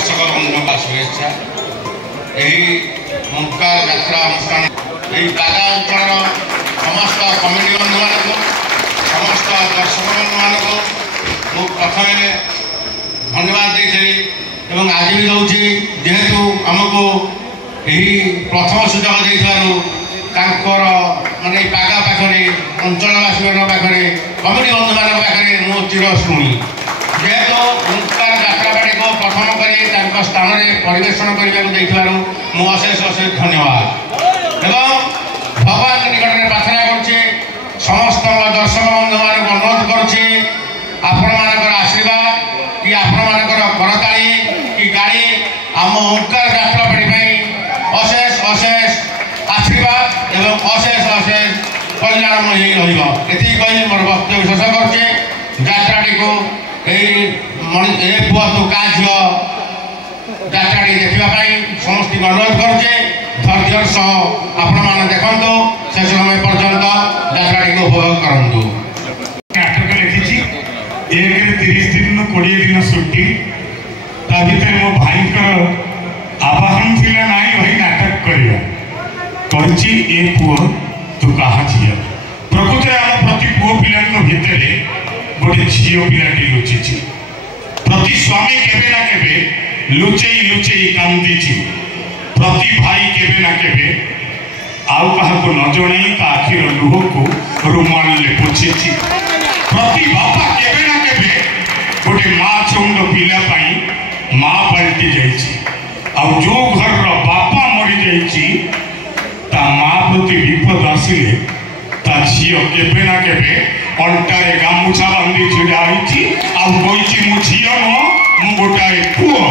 दर्शक बंधु का शुभेच्छा यही मुक्का यात्रा अनुष्ठान यही बागा अंचल समस्त कमिटी बंधु मान समस्त दर्शक बंधु मान प्रथम धन्यवाद देती आज भी दूसरी जेहेतु आमको यही प्रथम सुजोग देकर माने बागा पाखे अंचलवासी पाखे कमिटी बंधु मान पाखे मो चिर शुणी जेहेतु मुक्तार यात्रापाटी को प्रथम कर स्थान में परिवेषण करने अशेष अशेष धन्यवाद एवं भगवान निकट में प्रार्थना करुचे समस्त दर्शक बंधु मान अनुरोध करुचे आपण मान आशीर्वाद कि आपण मान करताली कि गाड़ी आम ओंकार यात्रापाटी अशेष अशेष आशीर्वाद एवं अशेष अशेष कल्याणमय रही कही मोर वक्तव्य शेष करुचे यात्राटी को पुआ तो का झील यात्राटी देखापी समस्त अनुरोध करुचे धैर्य सह आपण मैंने देखु शेष समय पर्यंत यात्राटी को उपभोग करूँ। नाटक लिखी 30 दिन 20 दिन सुटिंग ता भर मो भाई आवाहन थी ना भाई नाटक कर पुओ तू कहा झील प्रकृत आम प्रति पुओ पिला भितर गोटे झी पिलाटी लुचि प्रति स्वामी केबे ना केबे लुचेई लुचेई कांदी प्रति भाई केबे ना केबे आउ काहाको न जणई ता आखिर लुह को रुमाल ले पोछि प्रति बापा केबे ना केबे गोटे माँ चौंड पिला पाई माँ पलटि जाइछि आउ जो घर रो बापा मरि जाइछि ता माँ प्रति विपद आसिले ता झील केबे ना केबे अंटारे गामुछा बांधी छिड़ा आउ कही मो झील नुह मु गोटाए पुओ।